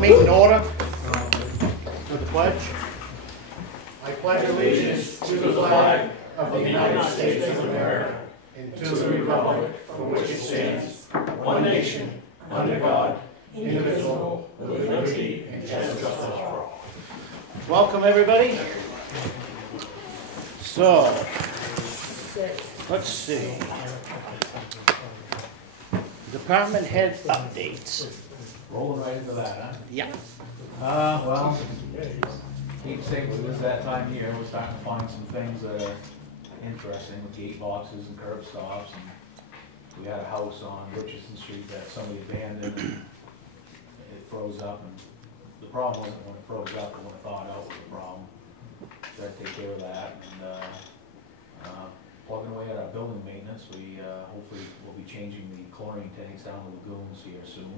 the meeting to order. To the pledge. I pledge allegiance to the flag of the United States of America and to the republic for which it stands, one nation, under God, indivisible, with liberty and justice for all. Welcome, everybody. So, let's see. Department head updates. Rolling right into that, huh? Yeah. Well, keep saying it is that time of year, we're starting to find some things that are interesting with gate boxes and curb stops. And we had a house on Richardson Street that somebody abandoned and it froze up. And the problem wasn't when it froze up, but when it thawed out was the problem. Tried to take care of that. And plugging away at our building maintenance, we hopefully will be changing the chlorine tanks down the lagoons here soon.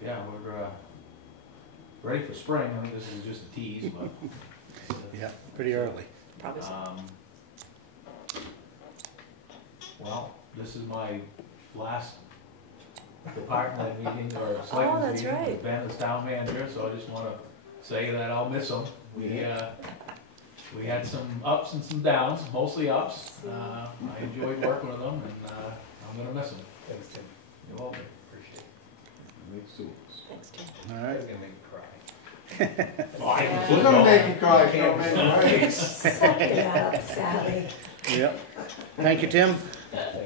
Yeah, we're ready for spring. I think this is just a tease, but Yeah, pretty early. Probably so. Well, this is my last department meeting or selectmen's meeting right. with Ben as town manager, so I just want to say that I'll miss him. We had some ups and some downs, mostly ups. I enjoyed working with him, and I'm going to miss him. Thanks, Tim. You're welcome. Appreciate it. Thanks, Tim. All It's right. gonna make me cry. We're gonna make you cry, Can't right? Suck it up, Sally. Yep. Thank you, Tim.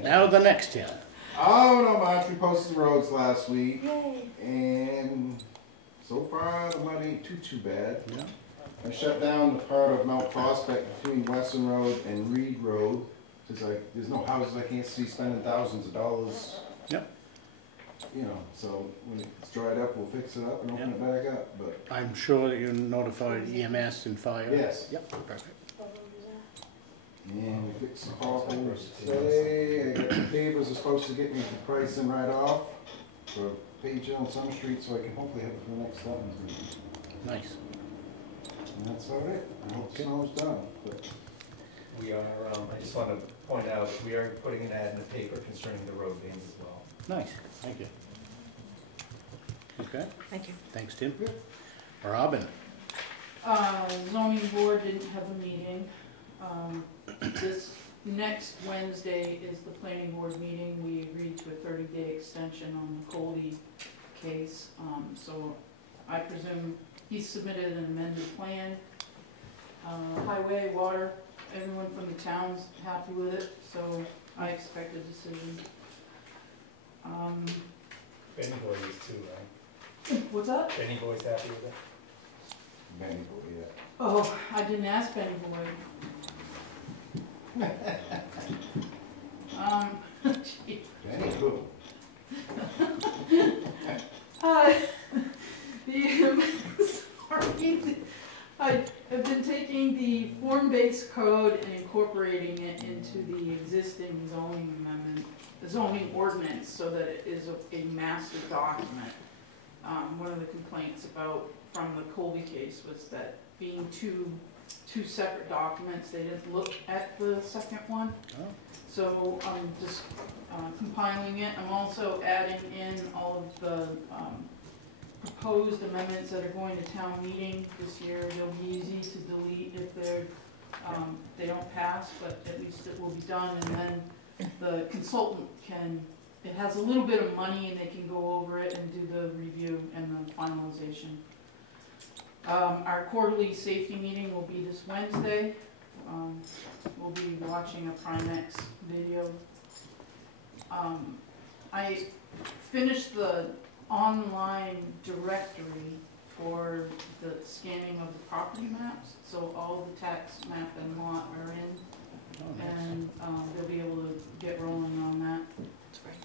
Now the next Tim. Oh, no much. We posted the roads last week, Yay. and so far the mud ain't too bad. Yeah. I shut down the part of Mount Prospect between Weston Road and Reed Road, because there's no houses I can't see spending thousands of dollars. Yep. You know, so when it's dried up, we'll fix it up and open Yep. it back up, but I'm sure that you notified EMS and fire. yes. Yep, perfect. And we fixed the potholes today. I got the pavers are supposed to get me the pricing right off for Page Hill and Summer Street, so I can hopefully have it for the next settlement meeting. Nice. And that's about it. I hope Okay. snow's done, but We are, I just want to point out, we are putting an ad in the paper concerning the road names as well. Nice. Thank you. Okay. Thank you. Thanks, Tim. Robin. Zoning board didn't have a meeting. This next Wednesday is the planning board meeting. We agreed to a 30-day extension on the Coley case. So I presume he submitted an amended plan. Highway, water, everyone from the town's happy with it, so I expect a decision. Benny Boy is too, right? What's up? Benny Boy's happy with it? Benny Boy, yeah. Oh, I didn't ask Benny Boy. Gee. Benny who? Sorry. I have been taking the form-based code and incorporating it into the existing zoning amendment, the zoning ordinance, so that it is a master document. One of the complaints from the Colby case was that being two separate documents, they didn't look at the second one. Oh. So I'm just compiling it. I'm also adding in all of the proposed amendments that are going to town meeting this year. They'll be easy to delete if they don't pass, but at least it will be done. And then the consultant it has a little bit of money and they can go over it and do the review and the finalization. Our quarterly safety meeting will be this Wednesday. We'll be watching a Primex video. I finished the online directory for the scanning of the property maps, so all the tax map and lot are in, Oh, nice. and they'll be able to get rolling on that. That's great.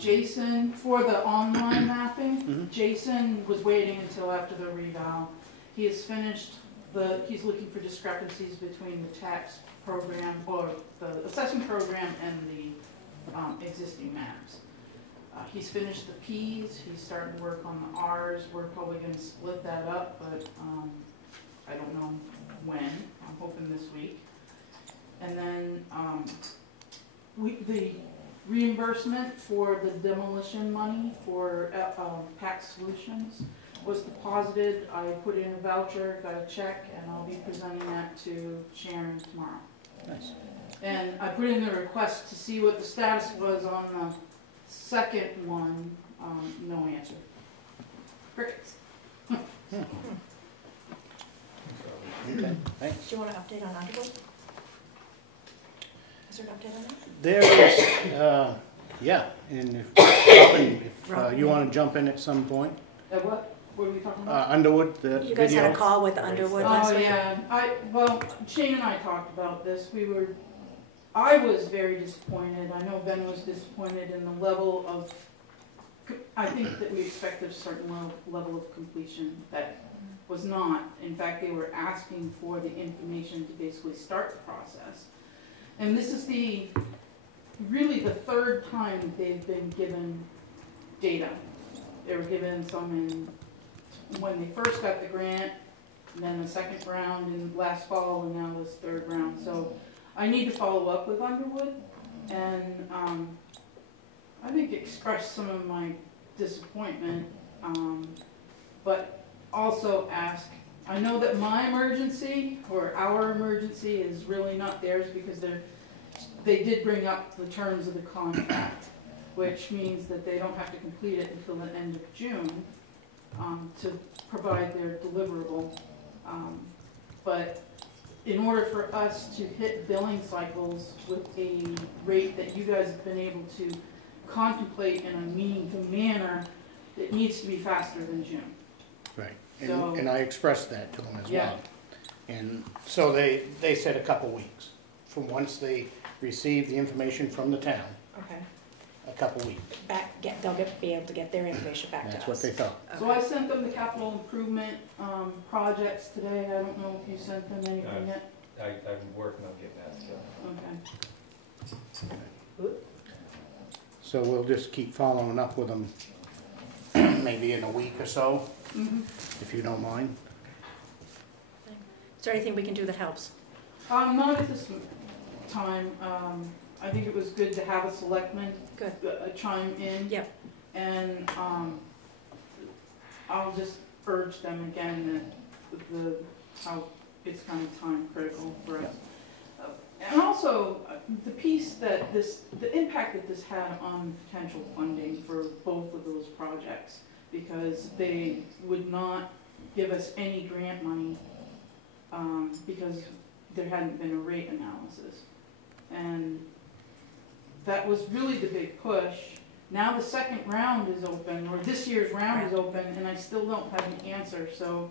Jason, for the online mapping, Mhm. Jason was waiting until after the revow. He has finished he's looking for discrepancies between the tax program, or the assessing program, and the existing maps. He's finished the Ps, he's starting to work on the Rs. We're probably going to split that up, but I don't know when. I'm hoping this week. And then the reimbursement for the demolition money for PAC Solutions was deposited. I put in a voucher, got a check, and I'll be presenting that to Sharon tomorrow. Nice. And I put in the request to see what the status was on the second one. No answer. Crickets. Okay, thanks. Do you want an update on Underwood? Is there an update on that? There is, yeah, and if you want to jump in at some point. What? What are we talking about? Underwood, the video. You guys had a call with Underwood last Oh, week? yeah. Well, Shane and I talked about this. I was very disappointed. I know Ben was disappointed in the level of, I think that we expected a certain level of completion that was not. In fact, they were asking for the information to basically start the process. And this is really the third time that they've been given data. They were given some when they first got the grant, and then the second round in last fall, and now this third round. So I need to follow up with Underwood and I think express some of my disappointment, but also ask, I know that my emergency or our emergency is really not theirs because they did bring up the terms of the contract, which means that they don't have to complete it until the end of June to provide their deliverable. But in order for us to hit billing cycles with a rate that you guys have been able to contemplate in a meaningful manner, it needs to be faster than June. Right, So- and I expressed that to them as Yeah. well. And so they said a couple weeks, from once they received the information from the town, Okay. a couple weeks. They'll be able to get their information back to us. That's what they thought. So I sent them the capital improvement projects today. I don't know if you sent them anything yet. I've been working on getting that, so. Okay. So we'll just keep following up with them, maybe in a week or so, if you don't mind. Is there anything we can do that helps? Not at this time. I think it was good to have a selectman Good. Chime in. Yep. And I'll just urge them again that how it's kind of time critical for us. And also, the piece that the impact that this had on potential funding for both of those projects, because they would not give us any grant money because there hadn't been a rate analysis. And that was really the big push. Now the second round is open, or this year's round is open, and I still don't have an answer. So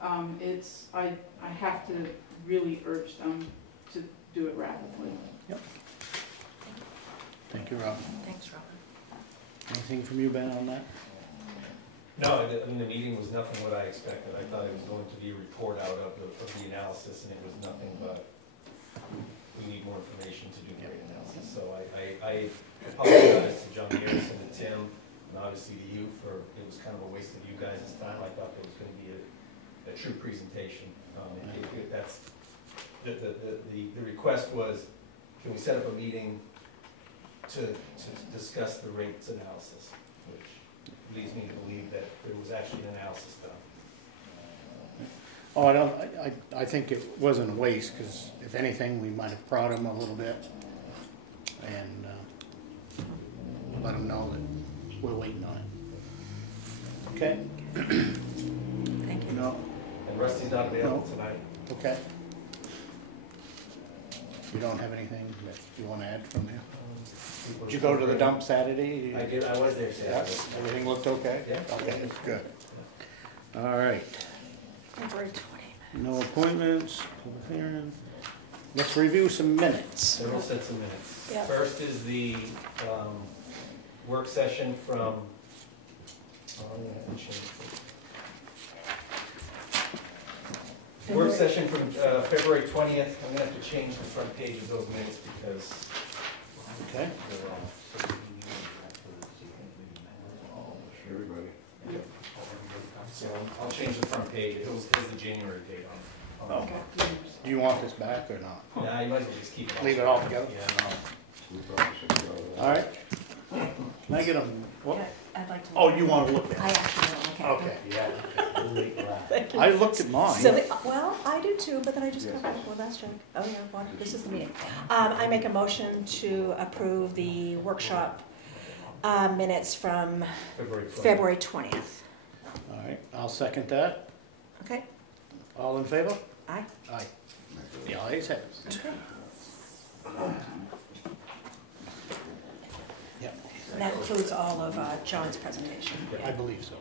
I have to really urge them to do it rapidly. Yep. Thank you, Rob. Thanks, Robin. Anything from you, Ben, on that? No, I mean, the meeting was nothing what I expected. I thought it was going to be a report out of the analysis, and it was nothing but, we need more information to do the rate analysis. So I apologize to John Garrison and Tim, and obviously to you for, it was kind of a waste of you guys' time. I thought there was going to be a true presentation. That's, the request was, can we set up a meeting to discuss the rates analysis, which leads me to believe that there was actually an analysis done. Oh, I think it wasn't a waste, because if anything, we might have prodded them a little bit and let them know that we're waiting on it. Okay? Thank you. No? And Rusty's not available tonight. Okay. You don't have anything that you want to add from there? Did you go to the dump Saturday? I did, I was there Yeah, Saturday. everything looked okay? Yeah. Okay, good. All right. February 20. No appointments, public hearing. Let's review some minutes. Several sets of minutes. Yeah. First is the work session from, oh, yeah, I haven't changed it. Work session from February 20th. I'm gonna have to change the front page of those minutes because Okay. they're wrong. Everybody. So I'll change the front page. It was the January date on. Oh. Do you want this back or not? Nah, you might as well just keep it. Leave it all together? Yeah, no. We probably should go with that. All right. Can I get a, what? Yeah, I'd like to. Oh, you wanna look I at actually don't look it? at Okay, yeah. We'll wait for that. Thank I you. looked at mine. Silly, well, I do too, but then I just come back, well, that's Jack. Oh, yeah, well, this is the meeting. I make a motion to approve the workshop minutes from February 20th. February 20th. All right, I'll second that. Okay? All in favor? Aye. Aye. The ayes have it. Okay. Yep, And that includes all of John's presentation. I believe so.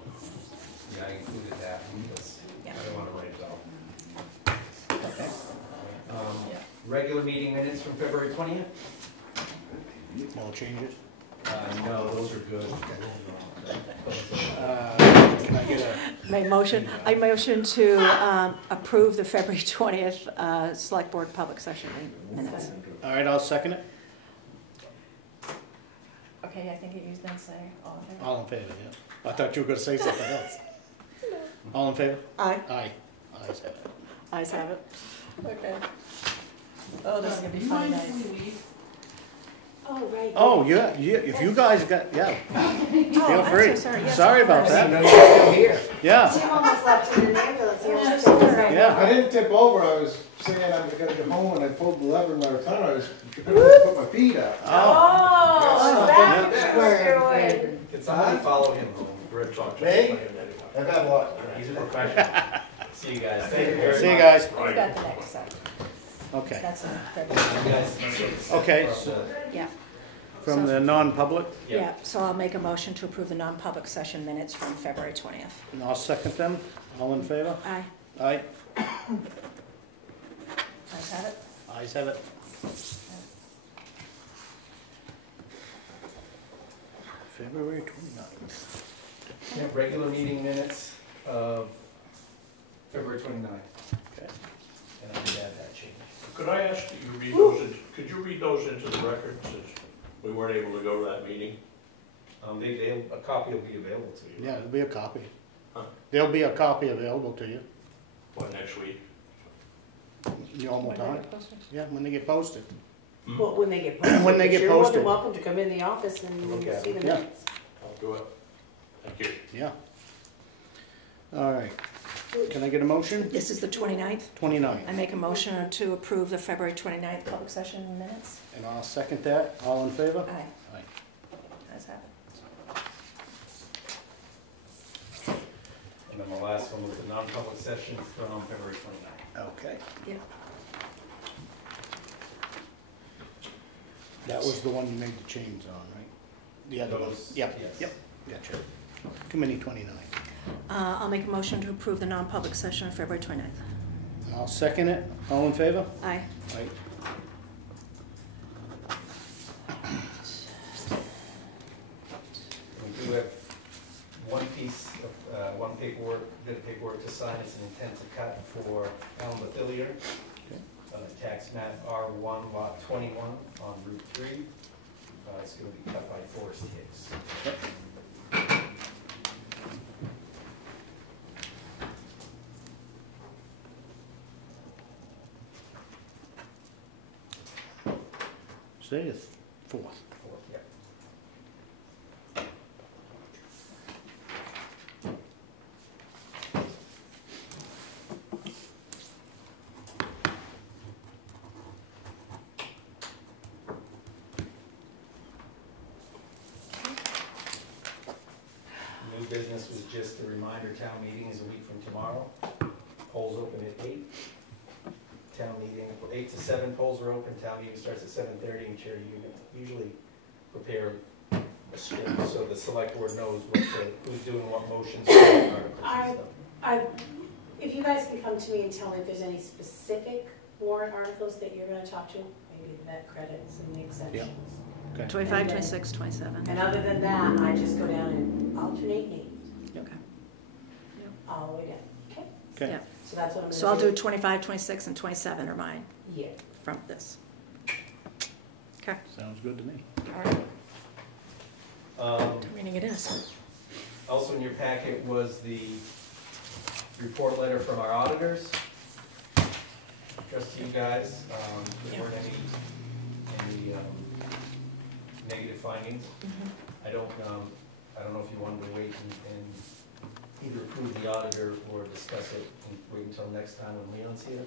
Yeah, I included that because I Yeah. don't want to write it all. Okay. Regular meeting minutes from February 20th? No changes? No, those are good. Can I get a, I motion to approve the February 20th Select Board Public Session minutes. all right, I'll second it. Okay, I think you used that, say, all in favor? All in favor, yeah. I thought you were gonna say something else. All in favor? Aye. Aye. Ayes have it. Ayes have it. Okay. Oh, this is gonna be Do you fun mind night. if we leave? Oh, right. Oh, yeah, if you guys got, yeah, Oh, feel I'm free. so sorry. Yes, Sorry of about course. that. you're still here. Yeah, Tim almost left in an ambulance. He was Yeah, just sorry. yeah. I didn't tip over, I was saying I was gonna get home and I pulled the lever and by the time I was gonna put my feet up. Oh, Oh, Yeah. that's what you're doing. Can somebody follow him home? We're talking. Me? I've had what? He's a professional. See you guys. Thank you very much. see you guys. We got the next set. Okay, That's in February. You guys. Okay, Yeah, from the non-public, yeah. So I'll make a motion to approve the non-public session minutes from February 20th. and I'll second them. All in favor? Aye. Aye. Ayes have it. Ayes have it. February 29th. Yeah, regular meeting minutes of February 29th. Okay. And I did add that change. Could I ask that you read those, could you read those into the record since we weren't able to go to that meeting? A copy will be available to you. Yeah, there'll be a copy. Huh. There'll be a copy available to you, What, next week? normal When they time. get posted. Yeah, when they get posted. Well, when they get posted. When they but get you're more than posted. welcome to come in the office and Look at see the Yeah. minutes. I'll do it. Thank you. Yeah. All right. Can I get a motion? This is the 29th. 29. I make a motion to approve the February 29th public session minutes. And I'll second that. All in favor? Aye. Aye. Ayes have it. And then the last one was the non-public session from February 29th. Okay. Yeah. That was the one you made the change on, right? The other one? Those, Yep, yes. yep, gotcha. Committee 29. I'll make a motion to approve the non-public session of February 29th. I'll second it. All in favor? Aye. Aye. We do have one piece of, one paperwork, bit of paperwork to sign. It's an intent to cut for Alan Bethillier. Tax map R1 lot 21 on Route 3. It's going to be cut by Forest Hicks. Say the 4th. Yeah. New business was just a reminder, town meeting is a week from tomorrow. Polls open at 8. Town meeting, 8 to 7 polls are open, town meeting starts at 7:30, and Chair, you usually prepare a script so the select board knows who's doing what motions, articles and stuff. If you guys can come to me and tell me if there's any specific warrant articles that you're gonna talk to, maybe the vet credits and the exemptions. Okay. 25, 26, 27. And other than that, I just go down and alternate names Okay. all the way down, okay? Okay. Yeah. So that's what I'm gonna do. So I'll do 25, 26, and 27 are mine Yeah. from this. Okay. Sounds good to me. All right. Meaning it is. Also in your packet was the report letter from our auditors. Just to you guys, there weren't any findings. I don't know if you wanted to wait and either approve the auditor or discuss it and wait until next time when Leon's here.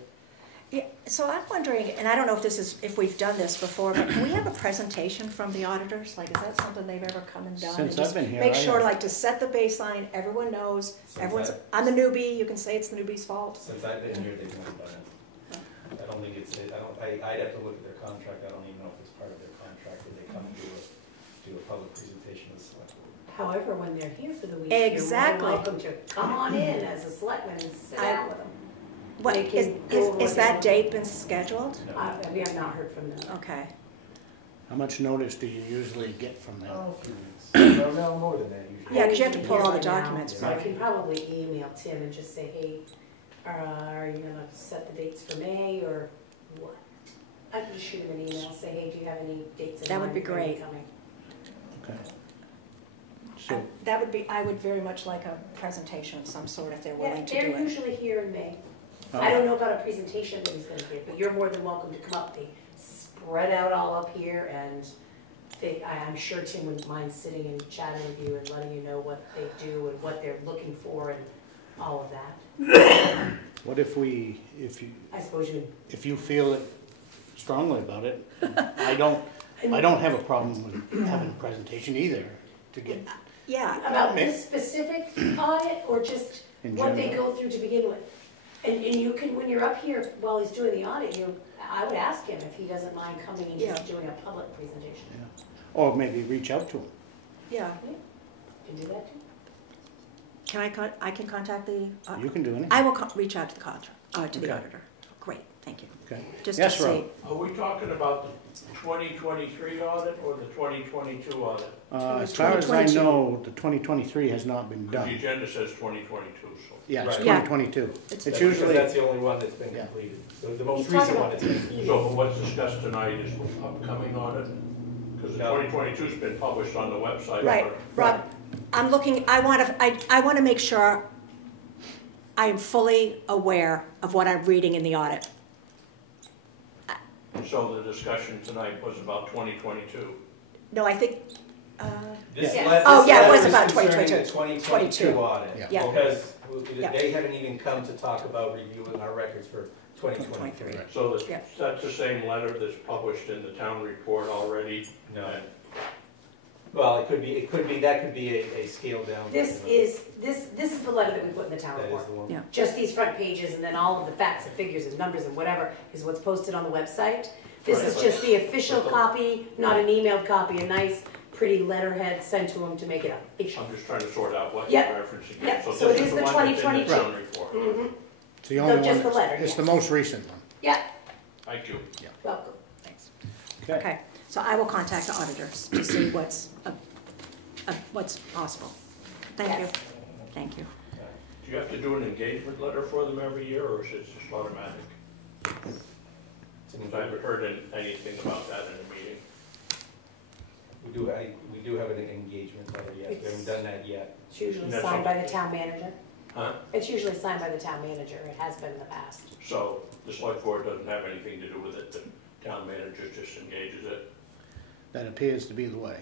Yeah, so I'm wondering, and I don't know if we've done this before, but can we have a presentation from the auditors? Like, is that something they've ever come and done? Since And I've been here, make I sure, have. like, to set the baseline, everyone knows, I'm the newbie, you can say it's the newbie's fault. Since I've been here, they've never done it. I don't think I'd have to look at their contract, I don't even know if it's part of their contract, that they come and do a public presentation to the select board. However, when they're here for the week, Exactly. you're more than welcome to come on in as a selectman and sit down with them. What, They can go over is what that they date been scheduled? We have not heard from them. Okay. How much notice do you usually get from them? Oh, a few weeks. No, more than that usually. Yeah, 'cause you have to I'm pull all the here right now, documents, So I right? can probably email Tim and just say, hey, are you gonna set the dates for May or what? I can just shoot him an email, say, hey, do you have any dates in That would mind be for me great. coming? Okay. So, That would be, I would very much like a presentation of some sort if they're Yeah, willing to do they're it. usually here in May. oh, I don't know about a presentation that he's gonna give, but you're more than welcome to come up. They spread out all up here and I'm sure Tim wouldn't mind sitting and chatting with you and letting you know what they do and what they're looking for and all of that. what if I suppose you, if you feel it strongly about it, I don't have a problem with having a presentation either, to get, Yeah, about this specific audit or just in what they general. go through to begin with? And you can, when you're up here while he's doing the audit, I would ask him if he doesn't mind coming and just doing a public presentation. Or maybe reach out to them. yeah. Can do that too. I can contact the, You can do anything. I will reach out to the to the Okay. auditor. Great, thank you. Okay. Just to Yes, see. Rob? Are we talking about the 2023 audit or the 2022 audit? As far as I 2022. know, the 2023 has not been Because the done. agenda says 2022, so. Yeah, it's Right. Yeah. 2022. It's It's Because usually, that's the only one that's been Yeah. completed. The most You're talking recent one about- that's been completed. So, but what's discussed tonight is upcoming audit? Because the No. 2022's been published on the website. Right, for- Rob, I'm looking, I want to make sure I am fully aware of what I'm reading in the audit. So the discussion tonight was about 2022. No, I think, This Yeah. letter- Oh, this yeah, it letter was is about concerning 2022. the 2022 audit. Yeah. Yeah. Because Yeah. they haven't even come to talk about reviewing our records for 2023. So Yeah. that's the same letter that's published in the town report already? No. And Well, that could be a scaled down. This version is the letter that we put in the town of it. That report. is the one. Yeah. Just these front pages and then all of the facts and figures and numbers and whatever is what's posted on the website. This is Right. just the official copy, not an emailed copy, a nice, pretty letterhead sent to them to make it official. I'm just trying to sort out what Yep. you're referencing. Yep. So So this it is is the the one that's in the 2022. town report. Mhm. it's the only No, one, just the letter, it's the yes. most recent one. Yeah, Thank you. welcome. thanks. Okay, so I will contact the auditors to see what's possible. Thank you, Yes. thank you. Do you have to do an engagement letter for them every year, or is it just automatic? Since I haven't heard anything about that in a meeting. We do have an engagement letter, yes, we haven't done that yet. It's usually That's signed by okay. the town manager. Huh? It's usually signed by the town manager. It has been in the past. So the select board doesn't have anything to do with it, the town manager just engages it? That appears to be the way.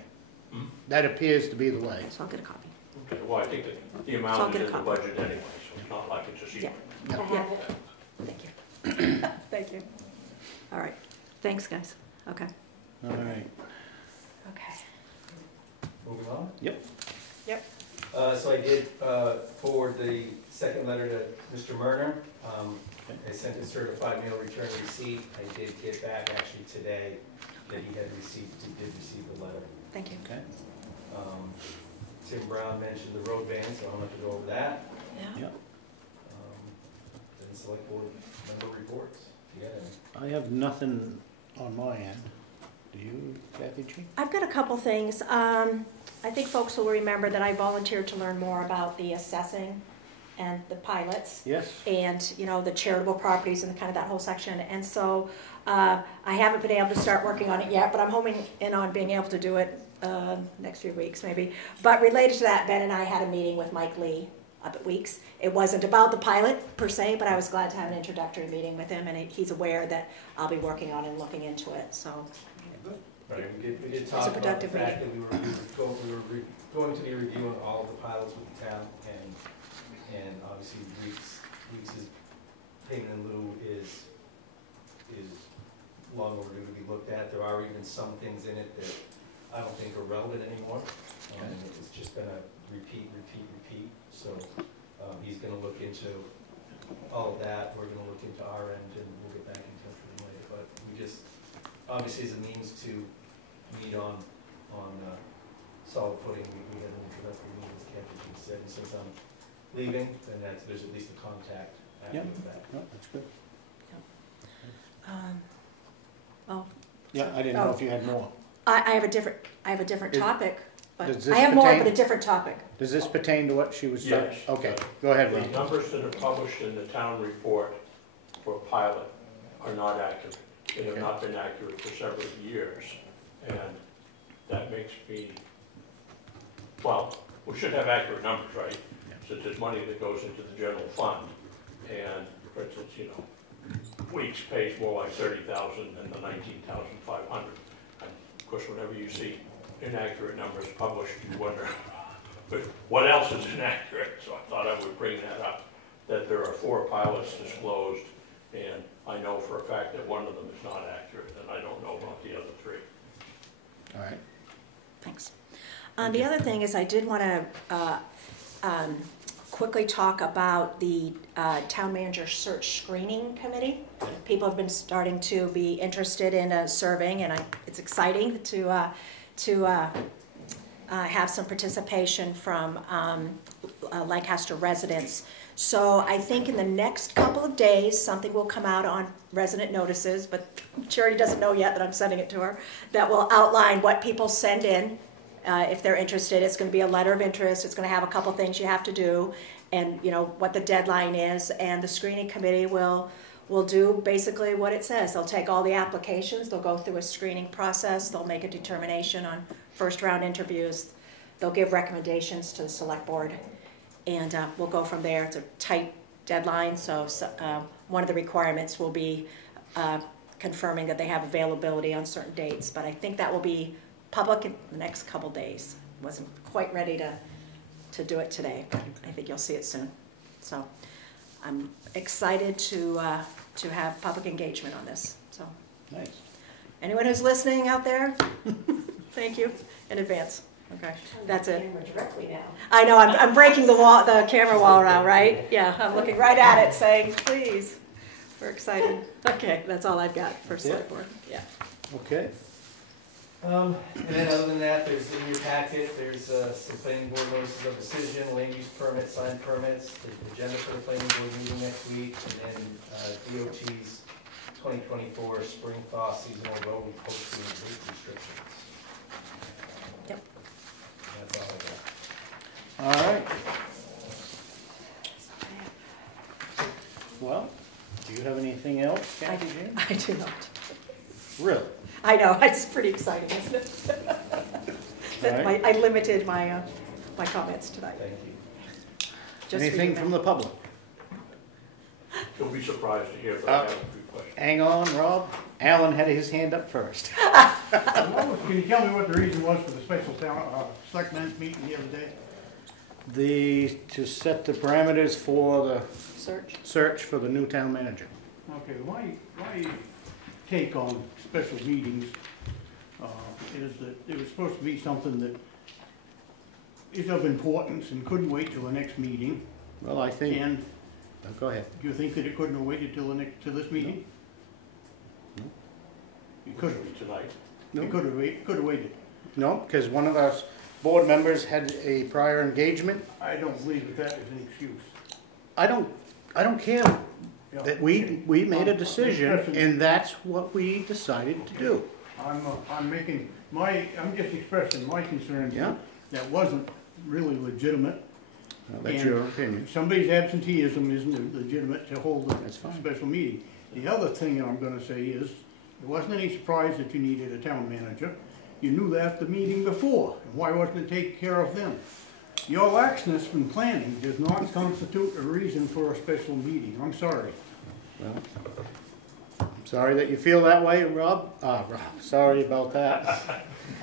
Hmm? That appears to be the way. So I'll get a copy. Okay, well, I think that the So I'll amount get is a in the copy. budget anyway, so it's not like it's a secret. I have it. Thank you. Thank you. All right, thanks, guys. Okay. All right. Okay. Moving on? Yep. Yep. So I did forward the second letter to Mr. Murner. I sent a certified mail return receipt. I did get back actually today that he did receive the letter. Thank you. Okay. Tim Brown mentioned the road ban, so I'm going to go over that. Yeah. Yep. Then select board member reports. Yeah. I have nothing on my end. Do you, Kathy G? I've got a couple things. I think folks will remember that I volunteered to learn more about the assessing and the pilots. Yes. And, you know, the charitable properties and kind of that whole section. And so I haven't been able to start working on it yet, but I'm homing in on being able to do it next few weeks maybe. But related to that, Ben and I had a meeting with Mike Lee up at Weeks. It wasn't about the pilot per se, but I was glad to have an introductory meeting with him, and he's aware that I'll be working on and looking into it. So Right, we did a talk about the productive fact that we were going to be reviewing all of the pilots with the town, and obviously Weeks' payment in lieu is long overdue to be looked at. There are even some things in it that I don't think are relevant anymore. It's just been a repeat. So he's gonna look into all of that. We're gonna look into our end, and we'll get back in touch with him later. But we just, obviously as a means to meet on solid footing, we had an introductory meeting, as Kathy said, and since I'm leaving, then there's at least a contact after that. No, that's good. Oh, Yeah, I didn't know if you had more. I have a different Is- topic, but does this I have more, pertain- but a different topic. Does this pertain to what she was? Yes. Okay, go ahead, The Ron. numbers that are published in the town report for pilot are not accurate. They have Okay. not been accurate for several years, and that makes me, well, we should have accurate numbers, right? Since there's money that goes into the general fund, and for instance, Weeks pays more like 30,000 than the 19,500. And of course, whenever you see inaccurate numbers published, you wonder, but what else is inaccurate? So I thought I would bring that up, that there are 4 pilots disclosed, and I know for a fact that one of them is not accurate, and I don't know about the other 3. All right. Thanks. The other thing is I did want to quickly talk about the town manager search screening committee. People have been starting to be interested in serving, and it's exciting to have some participation from Lancaster residents. So I think in the next couple of days, something will come out on resident notices, but Charity doesn't know yet that I'm sending it to her, that will outline what people send in. If they're interested, it's going to be a letter of interest. It's going to have a couple things you have to do, and what the deadline is. And the screening committee will do basically what it says. They'll take all the applications. They'll go through a screening process. They'll make a determination on first round interviews. They'll give recommendations to the select board, and we'll go from there. It's a tight deadline, so one of the requirements will be confirming that they have availability on certain dates. But I think that will be public in the next couple days. Wasn't quite ready to do it today, but I think you'll see it soon. So I'm excited to have public engagement on this. So Nice. anyone who's listening out there, thank you in advance. Okay, that's it. Camera directly now. I know, I'm breaking the camera wall around, right? Yeah, I'm looking right at it saying, please, we're excited. Okay, that's all I've got for select board. Yeah. Okay. And then other than that, there's in your packet, there's some planning board notices of decision, land use permits, signed permits, the agenda for the planning board meeting next week, and then DOT's 2024 spring thaw seasonal road posting and weight restrictions. Yep. That's all I got. All right. Well, do you have anything else, Kathy Jane? I do not. Really? I know, it's pretty exciting, isn't it? That All right. I limited my comments tonight. Thank you. Just for Anything you, from Matt. the public? You'll be surprised to hear that I have a few questions. Hang on, Rob. Alan had his hand up first. Can you tell me what the reason was for the special selectmen's meeting the other day? To set the parameters for the Search. search for the new town manager. Okay, my take on special meetings is that it was supposed to be something that is of importance and couldn't wait till the next meeting. Well, I think, And go ahead. do you think that it couldn't have waited till this meeting? No. It could have. Should be tonight. It could have waited. No, because one of our board members had a prior engagement. I don't believe that is an excuse. I don't care Yeah. that we made a decision Expressing- and that's what we decided to do. I'm just expressing my concerns. Yeah. That wasn't really legitimate. Well, that's And your opinion. Somebody's absenteeism isn't legitimate to hold That's a fine. special meeting. The other thing I'm gonna say is, it wasn't any surprise that you needed a town manager. You knew that the meeting before, and why wasn't it taken care of then? Your laxness from planning does not constitute a reason for a special meeting, I'm sorry. Well, sorry that you feel that way, Rob. Rob, sorry about that.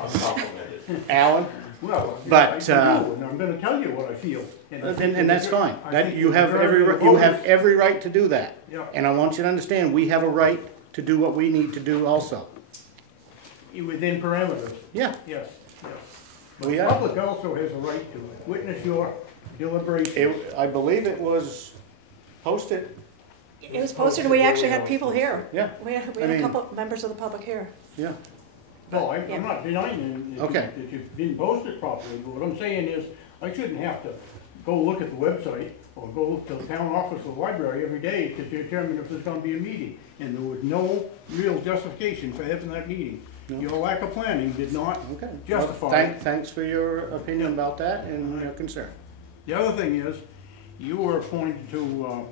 I'm complimented. Alan? Well, But, I do, and I'm gonna tell you what I feel. And that's fine. I That, think you the have majority of the you have voters- every right to do that. Yeah. And I want you to understand, we have a right to do what we need to do also. Within parameters, Yeah, yes, yes. But We the are. public also has a right to witness your deliberation. I believe it was posted, It was posted, and we actually had people here. yeah, We had I a mean- couple members of the public here. yeah. No, Yeah. I'm not denying that Okay. that you didn't post it properly, but what I'm saying is, I shouldn't have to go look at the website or go look to the town office or the library every day to determine if there's gonna be a meeting. And there was no real justification for having that meeting. No. Your lack of planning did not Okay. justify Well, it. thanks for your opinion about that and your concern. The other thing is, you were appointed to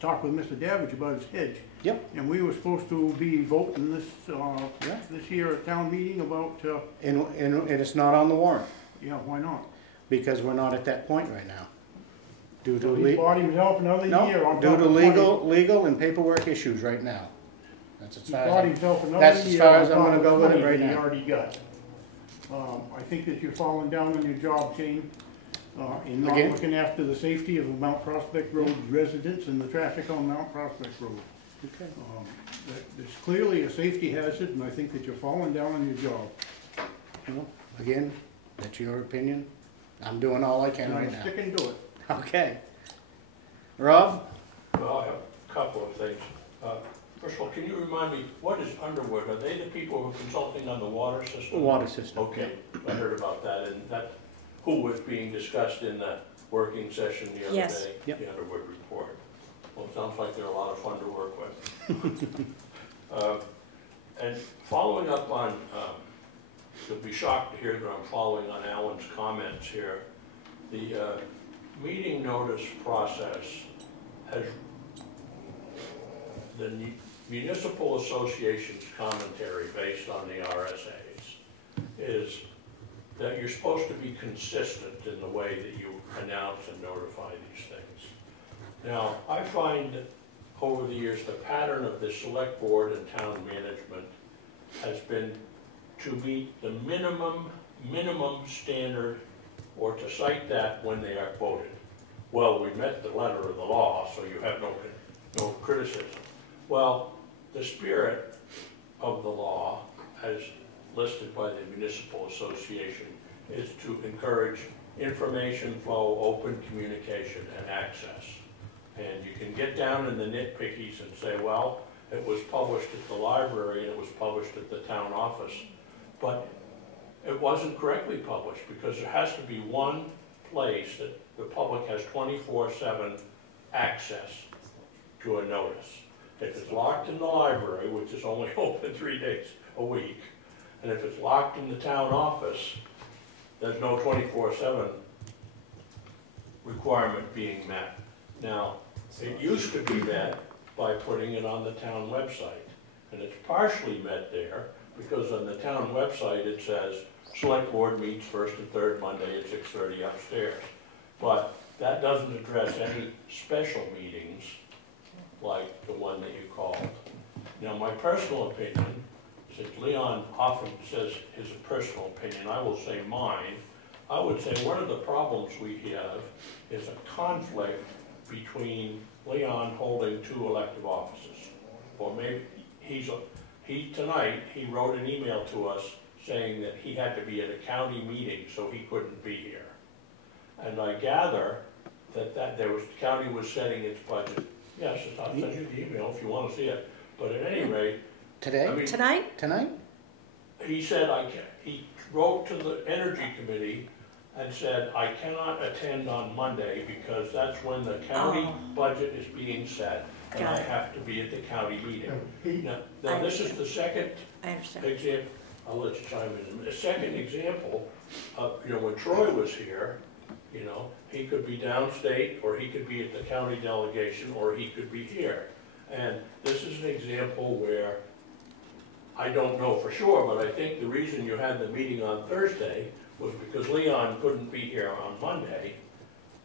talk with Mr. Davidge about his hedge. Yep. And we were supposed to be voting this, Yeah. this year at town meeting about, And it's not on the warrant, yeah, why not? because we're not at that point right now. Due to So he bought himself another year no, on due top to of 20. legal and paperwork issues right now. That's as He far bought as, himself another that's as year far on as I'm top gonna of go with it 20 right that he now. already got. I think that you're falling down on your job, Shane, in not Again? looking after the safety of the Mount Prospect Road residents and the traffic on Mount Prospect Road. Okay. There's clearly a safety hazard, and I think that you're falling down on your job. Well, again, that's your opinion. I'm doing all I can And right I'm now. sticking to it. Okay. Rob? Well, I have a couple of things. First of all, can you remind me, what is Underwood? Are they the people who are consulting on the water system? Water system. Okay, I heard about that, and that, who was being discussed in the working session the other Yes. day? Yep. The Underwood report. Well, it sounds like they're a lot of fun to work with. And following up on, you'll be shocked to hear that I'm following on Alan's comments here. The meeting notice process has, the municipal association's commentary based on the RSAs is that you're supposed to be consistent in the way that you announce and notify these things. Now, I find that over the years, the pattern of the select board and town management has been to meet the minimum standard, or to cite that when they are quoted. Well, we met the letter of the law, so you have no criticism. Well, the spirit of the law, as listed by the municipal association, is to encourage information flow, open communication, and access. And you can get down in the nitpickies and say, well, it was published at the library and it was published at the town office, but it wasn't correctly published, because there has to be one place that the public has 24/7 access to a notice. If it's locked in the library, which is only open 3 days a week, and if it's locked in the town office, there's no 24/7 requirement being met. Now, it used to be met by putting it on the town website, and it's partially met there, because on the town website it says, Select Board meets first and third Monday at 6:30 upstairs. But that doesn't address any special meetings like the one that you called. Now, my personal opinion, since Leon often says his personal opinion, I will say mine. I would say one of the problems we have is a conflict between Leon holding 2 elective offices. Or maybe tonight, he wrote an email to us saying that he had to be at a county meeting, so he couldn't be here. And I gather that the county was setting its budget. Yes, I'll send you the email if you want to see it. But at any rate, Today? I mean, Tonight? he said, he wrote to the Energy Committee and said, I cannot attend on Monday because that's when the county budget is being set, and Got I it. have to be at the county meeting. Now, I this is the second I understand. example, I'll let you chime in. The second example of, when Troy was here, he could be downstate, or he could be at the county delegation, or he could be here. And this is an example where, I don't know for sure, but I think the reason you had the meeting on Thursday was because Leon couldn't be here on Monday.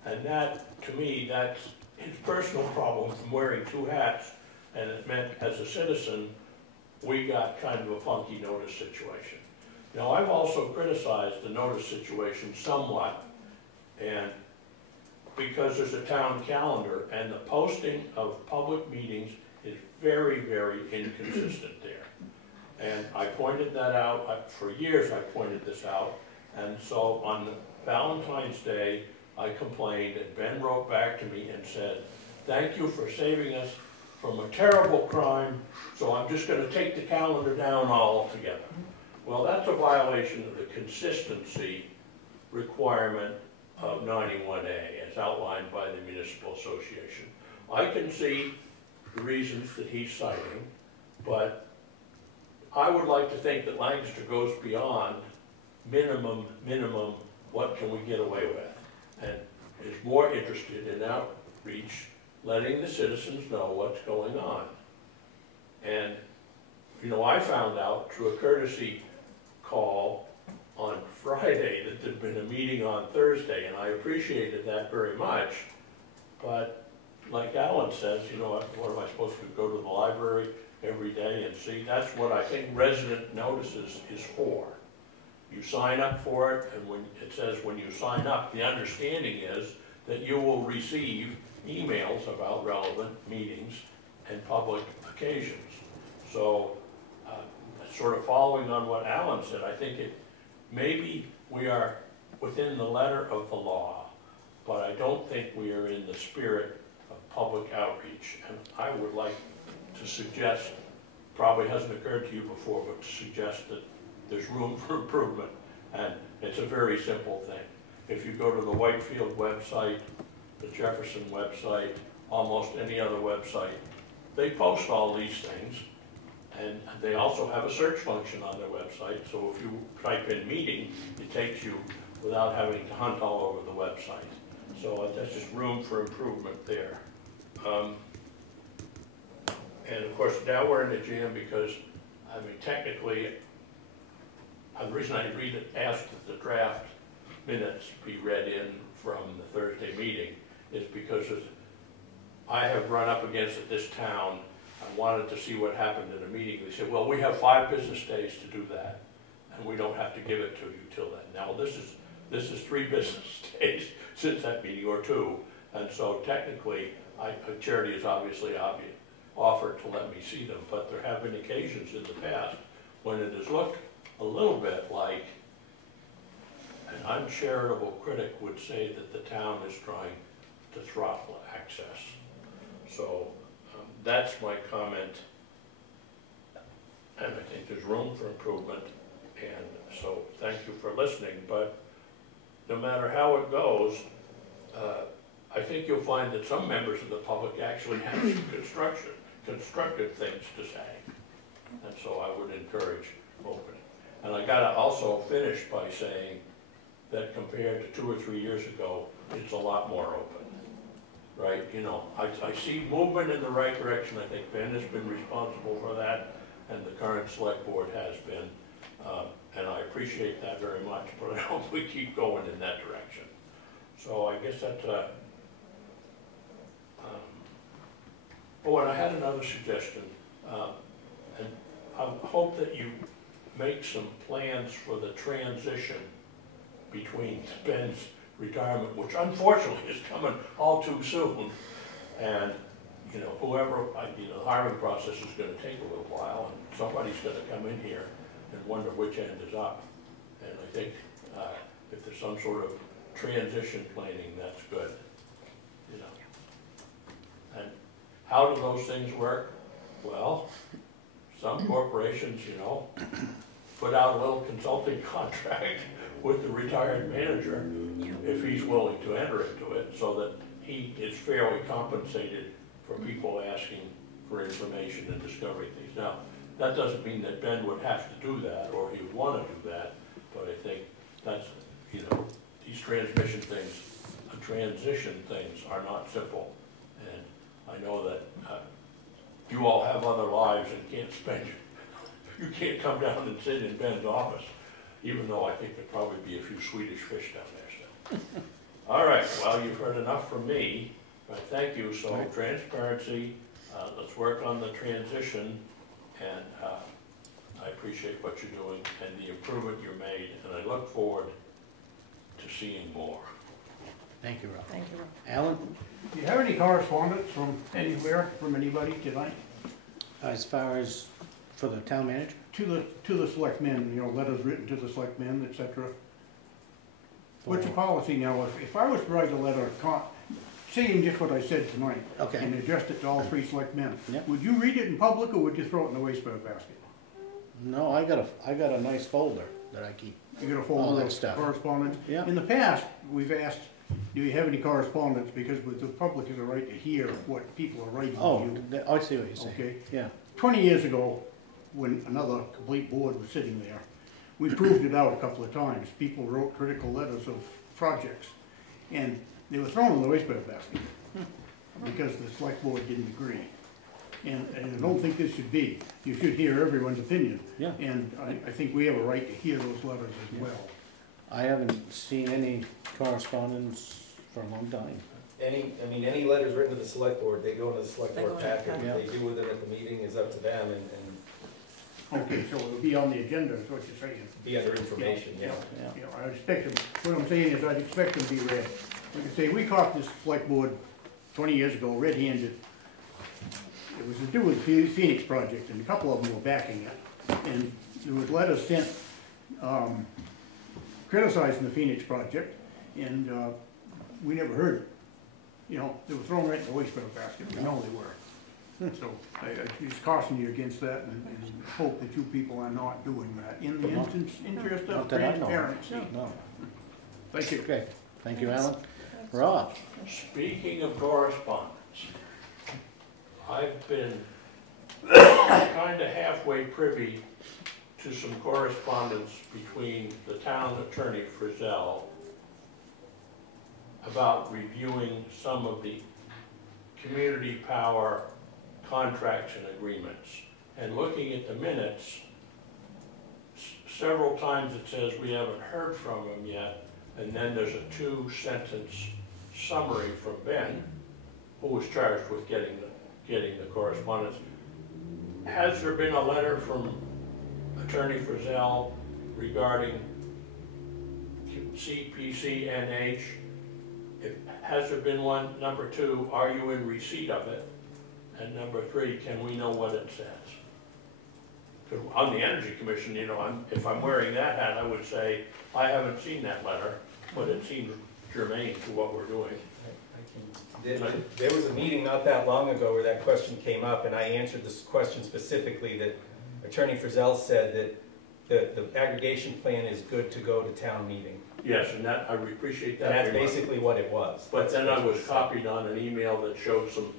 And that, to me, that's his personal problem from wearing 2 hats and it meant, as a citizen, we got kind of a funky notice situation. Now, I've also criticized the notice situation somewhat, and because there's a town calendar, and the posting of public meetings is very, very inconsistent there. And I pointed that out, for years I pointed this out, and so on Valentine's Day, I complained, and Ben wrote back to me and said, "Thank you for saving us from a terrible crime, so I'm just gonna take the calendar down altogether." Well, that's a violation of the consistency requirement of 91A, as outlined by the Municipal Association. I can see the reasons that he's citing, but I would like to think that Lancaster goes beyond minimum, what can we get away with? And is more interested in outreach, letting the citizens know what's going on. And, you know, I found out through a courtesy call on Friday that there'd been a meeting on Thursday, and I appreciated that very much. But like Alan says, you know, what am I supposed to go to the library every day and see? That's what I think resident notices is for. You sign up for it, and when it says when you sign up, the understanding is that you will receive emails about relevant meetings and public occasions. So, sort of following on what Alan said, I think maybe we are within the letter of the law, but I don't think we are in the spirit of public outreach. And I would like to suggest, probably hasn't occurred to you before, but to suggest that there's room for improvement, and it's a very simple thing. If you go to the Whitefield website, the Jefferson website, almost any other website, they post all these things, and they also have a search function on their website, so if you type in meeting, it takes you without having to hunt all over the website. So that's just room for improvement there. And of course, now we're in a jam because, I mean, technically, the reason I asked that the draft minutes be read in from the Thursday meeting is because I have run up against it this town. I wanted to see what happened in a meeting. They said, well, we have 5 business days to do that, and we don't have to give it to you till then. Now, this is 3 business days since that meeting, or 2, and so technically, Charity has obviously offered to let me see them, but there have been occasions in the past when it has looked a little bit like an uncharitable critic would say that the town is trying to throttle access. So that's my comment, and I think there's room for improvement, and so thank you for listening. But no matter how it goes, I think you'll find that some members of the public actually have some constructive things to say, and so I would encourage opening. And I gotta also finish by saying that compared to 2 or 3 years ago, it's a lot more open, right? You know, I see movement in the right direction. I think Ben has been responsible for that, and the current select board has been, and I appreciate that very much, but I hope we keep going in that direction. So I guess that's oh, and I had another suggestion, and I hope that you make some plans for the transition between Ben's retirement, which unfortunately is coming all too soon, and you know, whoever, you know, the hiring process is going to take a little while, and somebody's going to come in here and wonder which end is up. And I think if there's some sort of transition planning, that's good, you know. And how do those things work? Well, some corporations, you know, put out a little consulting contract with the retired manager if he's willing to enter into it, so that he is fairly compensated for people asking for information and discovering things. Now, that doesn't mean that Ben would have to do that, or he would want to do that, but I think that's, you know, these transition things are not simple. And I know that you all have other lives and can't spend, you can't come down and sit in Ben's office, even though I think there'd probably be a few Swedish fish down there still. All right, well, you've heard enough from me, but thank you. So transparency, let's work on the transition, and I appreciate what you're doing and the improvement you made, and I look forward to seeing more. Thank you, Ralph. Thank you. Alan? Do you have any correspondence from anywhere, from anybody tonight? As far as for the town manager? To the selectmen, you know, letters written to the selectmen, et cetera? What's your policy now? If I was to write a letter saying just what I said tonight, Okay. and addressed it to all 3 selectmen, Yep. would you read it in public, or would you throw it in the wastepaper basket? No, I got a nice folder that I keep. You got a All folder that of stuff. correspondence? Yeah. In the past, we've asked, do you have any correspondence, because with the public has a right to hear what people are writing to Oh, you. I see what you're saying. Okay. Yeah. 20 years ago, when another complete board was sitting there, we proved it out a couple of times. People wrote critical letters of projects, and they were thrown in the wastepaper basket because the select board didn't agree. And I don't think this should be. You should hear everyone's opinion. Yeah. And I think we have a right to hear those letters as well. I haven't seen any correspondence for a long time. Any letters written to the select board, they go into the select They board go in the packet. packet. What they do with it at the meeting is up to them, and Okay, so it'll be on the agenda, is what you're saying. be under information, Yeah, yeah. Yeah. I expect them, what I'm saying is I'd expect them to be read. Like I say, we caught this select board 20 years ago, red-handed. It was to do with the Phoenix project, and a couple of them were backing it. And there was letters sent criticizing the Phoenix project, and we never heard it. You know, they were thrown right in the wastepaper basket, we know they were. So I just caution you against that, and hope that you people are not doing that in the interest of Not that I know of. transparency. No. Thank you. Okay, thank you, Alan. Rob? Speaking of correspondence, I've been kind of halfway privy to some correspondence between the town attorney Frizzell about reviewing some of the community power contracts and agreements. And looking at the minutes, several times it says we haven't heard from him yet, and then there's a 2-sentence summary from Ben, who was charged with getting the correspondence. Has there been a letter from Attorney Frizzell regarding CPCNH? Has there been one? Number 2, are you in receipt of it? And number 3, can we know what it says? 'Cause on the Energy Commission, you know, if I'm wearing that hat, I would say, I haven't seen that letter, but it seems germane to what we're doing. There was a meeting not that long ago where that question came up, and I answered this question specifically, that Attorney Frizzell said that the aggregation plan is good to go to town meeting. Yes, and that, I appreciate that. And that's very much. basically what it was. But then I was copied on an email that showed some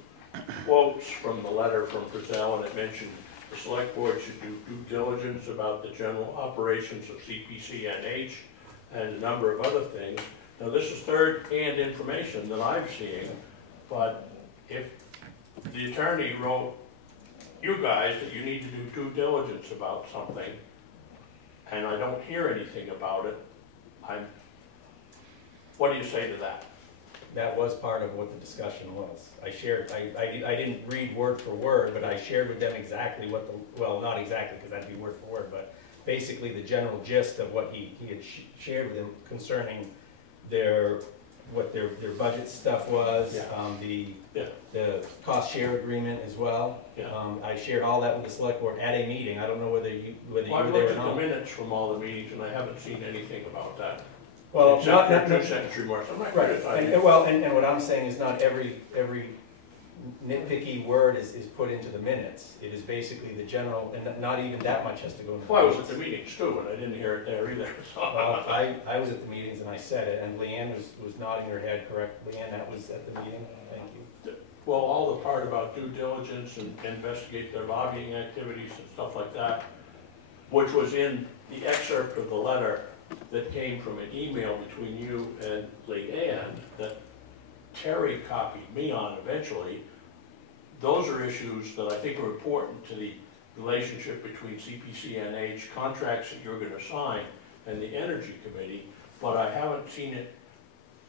quotes from the letter from Frizzell, and it mentioned the select board should do due diligence about the general operations of CPCNH and a number of other things. Now, this is third-hand information that I'm seeing, but if the attorney wrote you guys that you need to do due diligence about something, and I don't hear anything about it, what do you say to that? That was part of what the discussion was. I shared, I didn't read word for word, but I shared with them exactly what the, well, not exactly, because that'd be word for word, but basically the general gist of what he had shared with them concerning what their budget stuff was, Yeah. the cost share agreement as well. Yeah. I shared all that with the select board at a meeting. I don't know whether you were Well, I've there looked or at the not. minutes from all the meetings, and I haven't seen anything about that. Well, Except not, for 2-sentence remarks. I'm not right, criticizing. and what I'm saying is not every nitpicky word is put into the minutes. It is basically the general, and not even that much has to go into the Well, I was minutes. at the meetings too, and I didn't hear it there either, so. Well, I was at the meetings and I said it, and Leanne was nodding her head correct. Leanne, that was at the meeting, thank you. Well, all the part about due diligence and investigate their lobbying activities and stuff like that, which was in the excerpt of the letter that came from an email between you and Leanne that Terry copied me on eventually. Those are issues that I think are important to the relationship between CPCNH, contracts that you're gonna sign, and the Energy Committee, but I haven't seen it.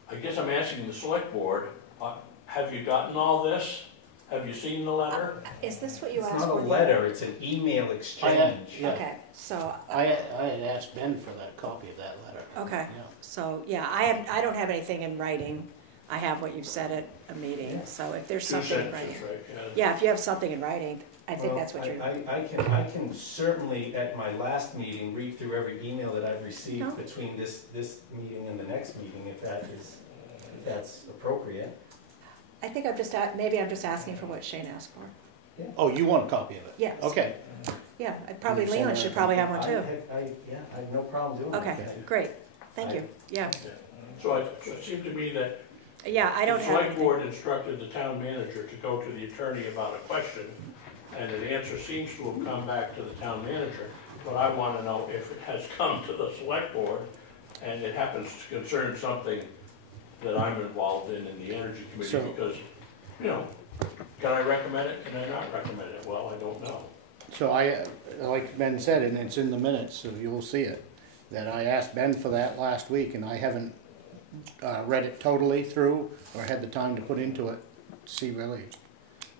I guess I'm asking the select board, have you gotten all this? Have you seen the letter? Is this what you It's asked not for? a letter, it's an email exchange. Yeah. Okay, so, I had asked Ben for that copy of that letter. okay, Yeah. so, yeah, I don't have anything in writing. I have what you've said at a meeting, so if there's Two something in sentences, writing. right, Yeah, if you have something in writing, I think Well, that's what you're, I can certainly, at my last meeting, read through every email that I've No. received between this meeting and the next meeting, if that's appropriate. I think maybe I'm just asking for what Shane asked for. Oh, you want a copy of it? Yes. Okay. Yeah, probably You send Leon that- should probably have one too. Yeah, I have no problem doing it. Okay, great, thank you, yeah. So it seemed to me that Yeah, I don't the have select anything. board instructed the town manager to go to the attorney about a question, and the answer seems to have come back to the town manager, but I want to know if it has come to the select board, and it happens to concern something that I'm involved in the energy committee, So- because, you know, can I recommend it, can I not recommend it? Well, I don't know. So like Ben said, and it's in the minutes, so you'll see it, that I asked Ben for that last week, and I haven't read it totally through, or had the time to put into it, to see really.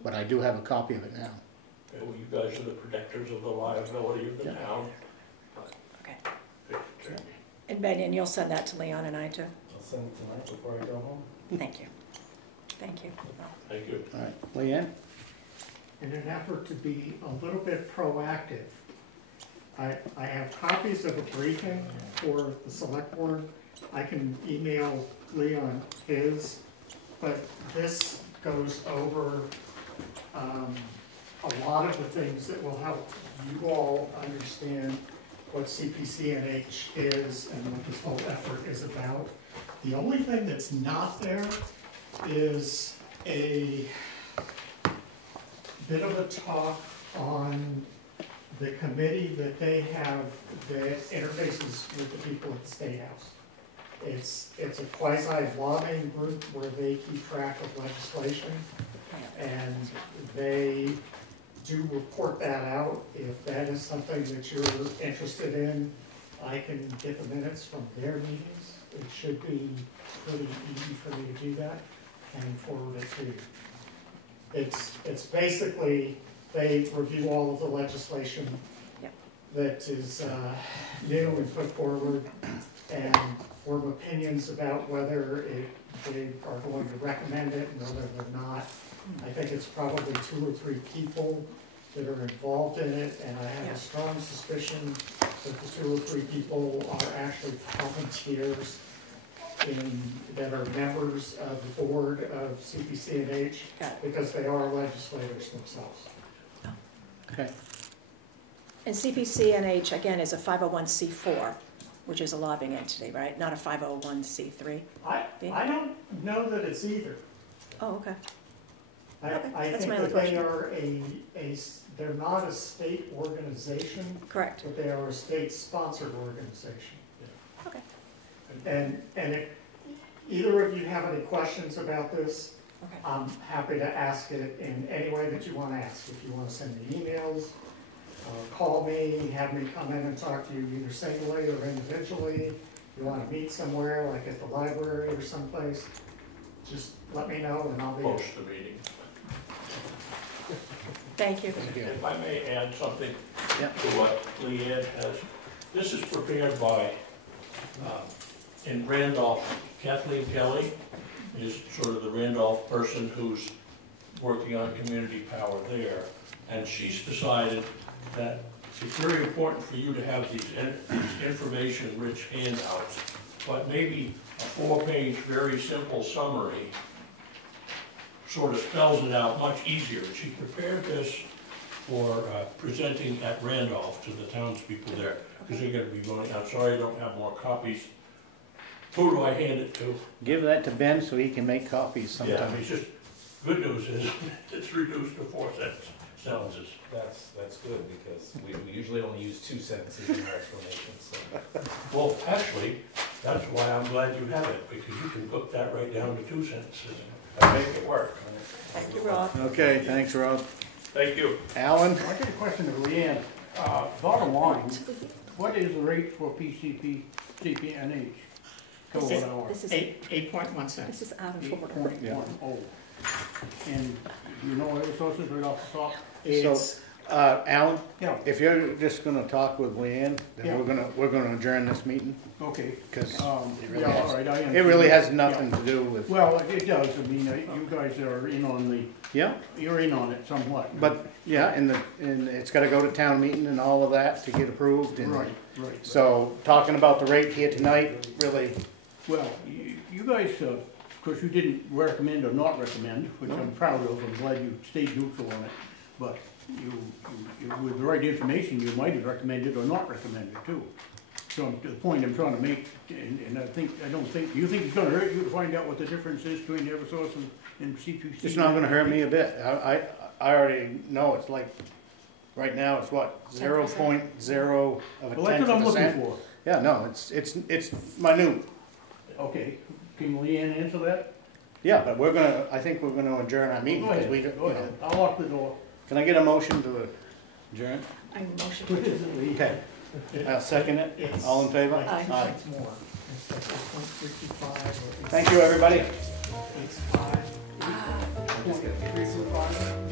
But I do have a copy of it now. Okay, well, you guys are the protectors of the liability of the Yeah. town. Okay. Okay. And Ben, and you'll send that to Leon and I too? I'll send it tonight before I go home. Thank you. Thank you. Thank you. All right, Leanne? In an effort to be a little bit proactive, I have copies of a briefing for the select board. I can email Leon his, but this goes over a lot of the things that will help you all understand what CPCNH is and what this whole effort is about. The only thing that's not there is a bit of a talk on the committee that they have that interfaces with the people at the State House. It's a quasi lobbying group where they keep track of legislation, and they do report that out. If that is something that you're interested in, I can get the minutes from their meetings. It should be pretty easy for me to do that and forward it to you. It's basically, they review all of the legislation that is new and put forward, and form opinions about whether they are going to recommend it and whether they're not. I think it's probably 2 or 3 people that are involved in it, and I have a strong suspicion that the 2 or 3 people are actually volunteers that are members of the board of CPCNH, because they are legislators themselves. Okay. And CPCNH, again, is a 501c4, which is a lobbying entity, right? Not a 501c3? I don't know that it's either. Oh, okay. I That's think my that only they are they're not a state organization, Correct. but they are a state-sponsored organization. Okay. And if either of you have any questions about this, Okay. I'm happy to ask it in any way that you want to ask. If you want to send me emails, call me, have me come in and talk to you either singly or individually. If you want to meet somewhere, like at the library or someplace, just let me know and I'll be. Post the meeting. Thank you. If I may add something Yep. to what Leanne has, this is prepared by, in Randolph, Kathleen Kelly is sort of the Randolph person who's working on community power there, and she's decided that it's very important for you to have these information-rich handouts, but maybe a 4-page, very simple summary sort of spells it out much easier. And she prepared this for presenting at Randolph to the townspeople there, because they're gonna be going, I'm sorry I don't have more copies. Who do I hand it to? Give that to Ben so he can make copies Yeah, sometime. it's just, good news is, it's reduced to 4 sentences. That's good, because we usually only use 2 sentences in our explanation, so. Well, actually, that's why I'm glad you have it, because you can cook that right down to 2 sentences and make it work. Thank you, Rob. Okay, thanks, Rob. Thank you. Alan? I got a question of Leanne. Bottom line, what is the rate for CPNH kilowatt hour? This is 8.1 cents. This is out of order. 8.10. And you know Eversource right off the top? So, Alan, Yeah, if you're just gonna talk with Leanne, Yeah. then we're gonna adjourn this meeting, okay. because Yeah, really all right, I understand. it really has Yeah. nothing to do with, Well, it does, I mean, you guys are in on the, yeah, you're in on it somewhat. but, yeah, and it's gotta go to town meeting and all of that to get approved, and Right, right. so, talking about the rate here tonight, really, Well, you guys, of course, you didn't recommend or not recommend, which I'm proud of, I'm glad you stayed neutral on it. But you, with the right information, you might have recommended or not recommended too. So to the point I'm trying to make, and I don't think, do you think it's gonna hurt you to find out what the difference is between Eversource and C2C? it's not gonna hurt me a bit. I already know it's like, right now, it's what, 0.0 of a Well, that's tenth what of I'm a looking cent? for. Yeah, no, it's minute. Okay, can Leanne answer that? Yeah, but I think we're gonna adjourn our meeting, Go because ahead, we, go you know, ahead, I'll lock the door. can I get a motion to adjourn? I motion What to. is it, Lee? Okay, I'll second it. All in favor? Aye. Aye. More. Instead of 0.55 or Thank you, everybody. it's 5. 0.35.